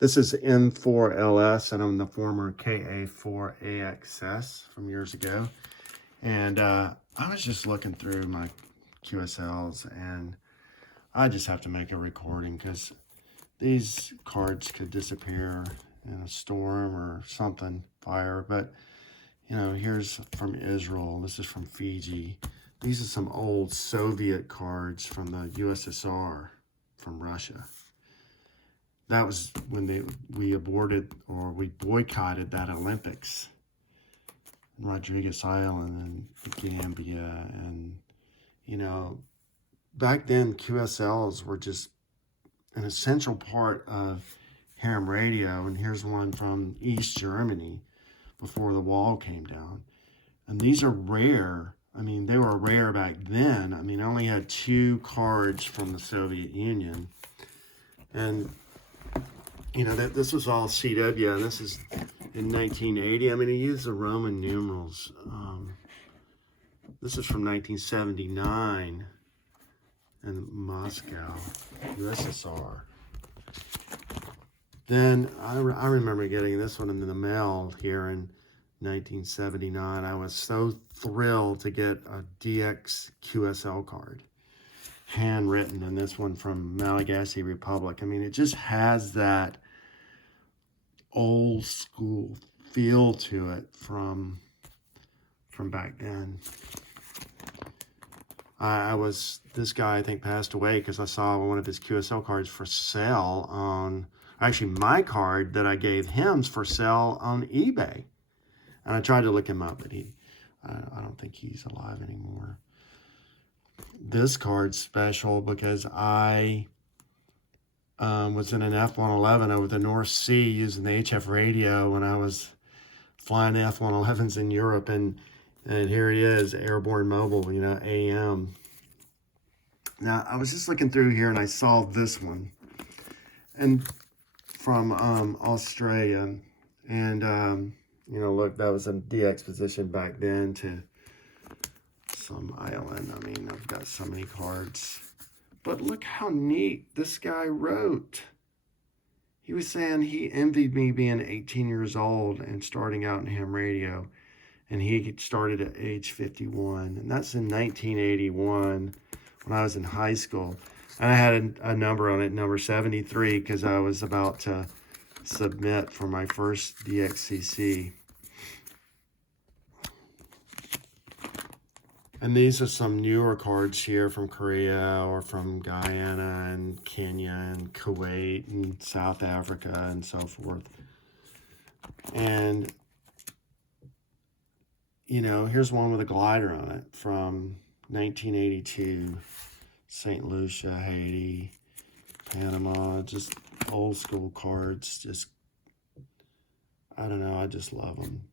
This is M4LS, and I'm the former KA4AXS from years ago. And I was just looking through my QSLs, and I just have to make a recording because these cards could disappear in a storm or something, fire. But, you know, here's from Israel. This is from Fiji. These are some old Soviet cards from the USSR, from Russia. That was when we boycotted that Olympics in Rodriguez Island and Gambia. And, you know, back then QSLs were just an essential part of ham radio. And here's one from East Germany before the wall came down. And these are rare. I mean, they were rare back then. I mean, I only had 2 cards from the Soviet Union. And you know, this was all CW, and this is in 1980. I mean, he used the Roman numerals. This is from 1979 in Moscow, USSR. Then I remember getting this one in the mail here in 1979. I was so thrilled to get a DX QSL card, handwritten, and this one from Malagasy Republic. I mean, it just has that old school feel to it from back then. This guy I think passed away because I saw one of his QSL cards for sale on, actually my card that I gave him's for sale on eBay. And I tried to look him up, but I don't think he's alive anymore. This card's special because I was in an F-111 over the North Sea using the HF radio when I was flying the F-111s in Europe, and here he is, airborne mobile, you know, AM. Now, I was just looking through here and I saw this one, and from Australia, and you know, look, that was a DX position back then to some island. I mean, I've got so many cards. But look how neat this guy wrote. He was saying he envied me being 18 years old and starting out in ham radio. And he started at age 51. And that's in 1981 when I was in high school. And I had a number on it, number 73, because I was about to submit for my first DXCC. And these are some newer cards here from Korea or from Guyana and Kenya and Kuwait and South Africa and so forth. And, you know, here's one with a glider on it from 1982. St. Lucia, Haiti, Panama, just old school cards. Just, I don't know, I just love them.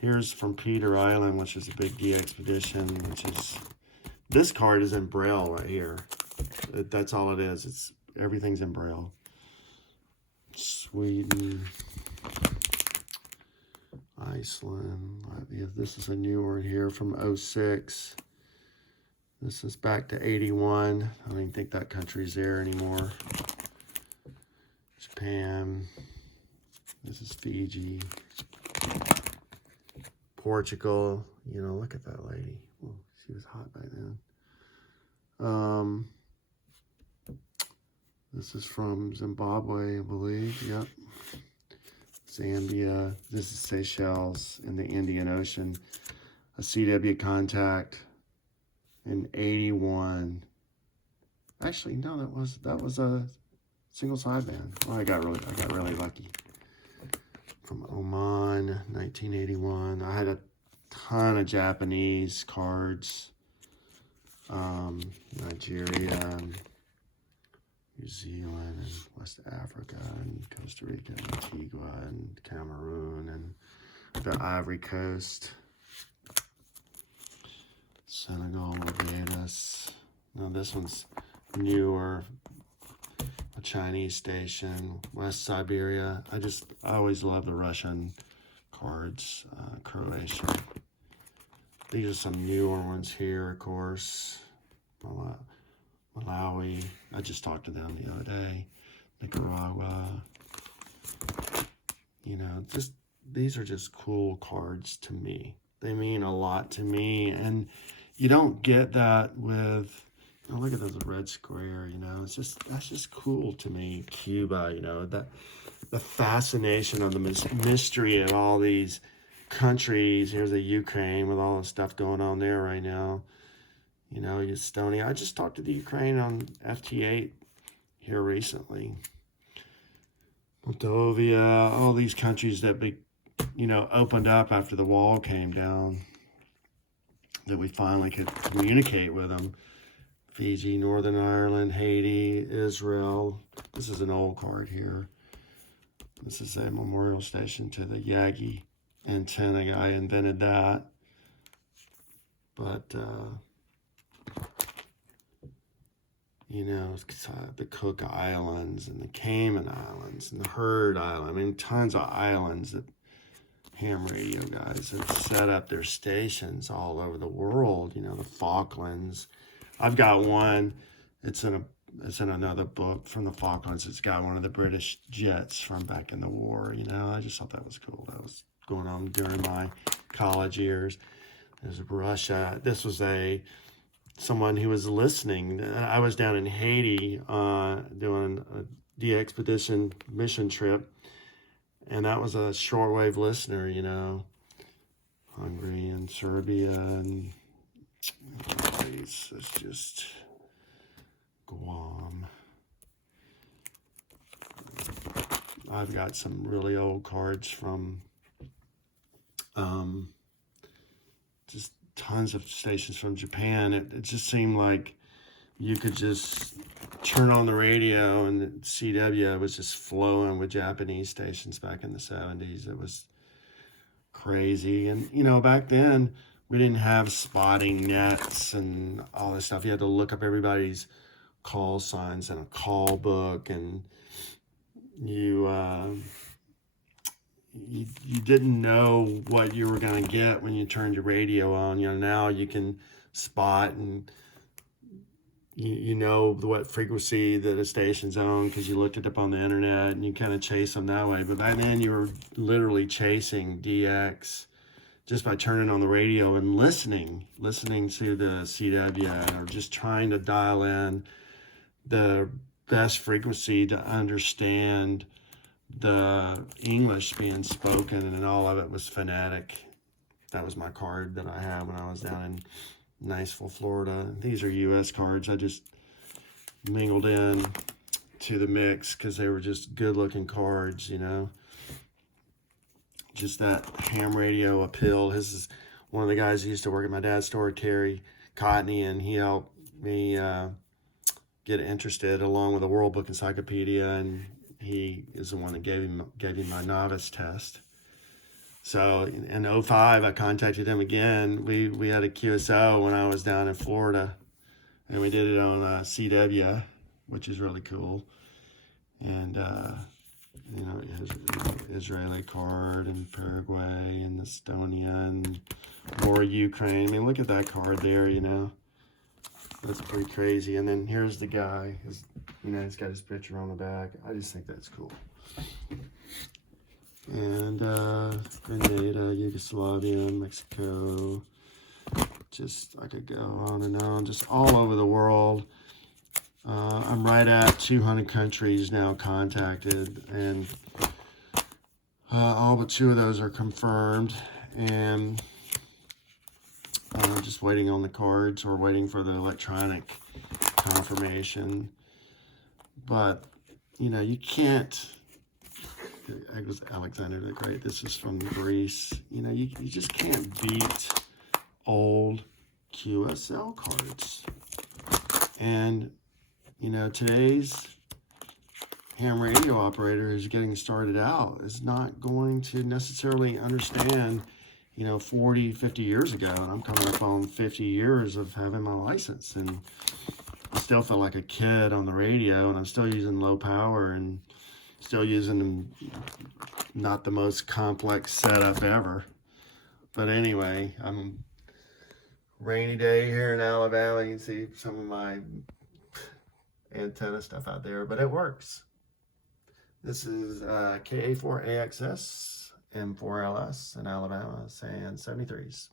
Here's from Peter Island, which is a big D expedition, which is, this card is in Braille right here. That's all it is. Everything's in Braille. Sweden, Iceland, Latvia. This is a new one here from 06. This is back to 81. I don't even think that country's there anymore. Japan. This is Fiji. Portugal, you know, look at that lady. Oh, she was hot by then. This is from Zimbabwe, I believe. Yep. Zambia. This is Seychelles in the Indian Ocean. A CW contact in 81. Actually, no, that was a single sideband. Well, I got really lucky. From Oman, 1981. I had a ton of Japanese cards. Nigeria, and New Zealand, and West Africa, and Costa Rica, and Antigua, and Cameroon, and the Ivory Coast. Senegal, Barbados. Now this one's newer. A Chinese station, West Siberia. I always love the Russian cards. Croatia. These are some newer ones here, of course. Malawi. I just talked to them the other day. Nicaragua. know, just these are just cool cards to me. They mean a lot to me, and you don't get that with, oh, look at this red square, you know, that's just cool to me. Cuba, you know, that the fascination of the mystery of all these countries. Here's the Ukraine with all the stuff going on there right now. You know, Estonia. I just talked to the Ukraine on FT8 here recently. Moldova, all these countries that opened up after the wall came down, that we finally could communicate with them. Fiji, Northern Ireland, Haiti, Israel. This is an old card here. This is a memorial station to the Yagi antenna guy. Invented that. But, you know, the Cook Islands and the Cayman Islands and the Heard Island. I mean, tons of islands that ham radio guys have set up their stations all over the world. You know, the Falklands. I've got one. It's in another book from the Falklands. It's got one of the British jets from back in the war. You know, I just thought that was cool. That was going on during my college years. There's Russia. This was someone who was listening. I was down in Haiti doing a de-expedition mission trip, and that was a shortwave listener, you know. Hungary and Serbia and it's just Guam. I've got some really old cards from just tons of stations from Japan. It just seemed like you could just turn on the radio and the CW was just flowing with Japanese stations back in the 70s. It was crazy. And, you know, back then we didn't have spotting nets and all this stuff. You had to look up everybody's call signs in a call book, and you didn't know what you were going to get when you turned your radio on. You know, now you can spot and you know what frequency that a station's on because you looked it up on the internet and you kind of chase them that way. But back then you were literally chasing DX just by turning on the radio and listening to the CW, or just trying to dial in the best frequency to understand the English being spoken, and all of it was phonetic. That was my card that I had when I was down in Niceville, Florida. These are U.S. cards. I just mingled in to the mix because they were just good-looking cards, you know. Just that ham radio appeal. This is one of the guys who used to work at my dad's store, Terry Cotney, and he helped me get interested along with the World Book Encyclopedia, and he is the one that gave me my novice test. So in 2005, I contacted him again. We had a QSL when I was down in Florida, and we did it on CW, which is really cool. And, you know, Israeli card and Paraguay and Estonia and more Ukraine. I mean, look at that card there, you know. That's pretty crazy. And then here's the guy. He's got his picture on the back. I just think that's cool. And Grenada, Yugoslavia, Mexico. Just, I could go on and on. Just all over the world. I'm right at 200 countries now contacted. And all but 2 of those are confirmed. And just waiting on the cards or waiting for the electronic confirmation. But, you know, you can't. It was Alexander the Great. This is from Greece. You know, you just can't beat old QSL cards. And, you know, today's ham radio operator who's getting started out is not going to necessarily understand, you know, 40, 50 years ago. And I'm coming up on 50 years of having my license. And I still feel like a kid on the radio, and I'm still using low power and still using not the most complex setup ever. But anyway, I'm rainy day here in Alabama. You can see some of my antenna stuff out there, but it works. This is KA4AXS M4LS in Alabama saying 73s.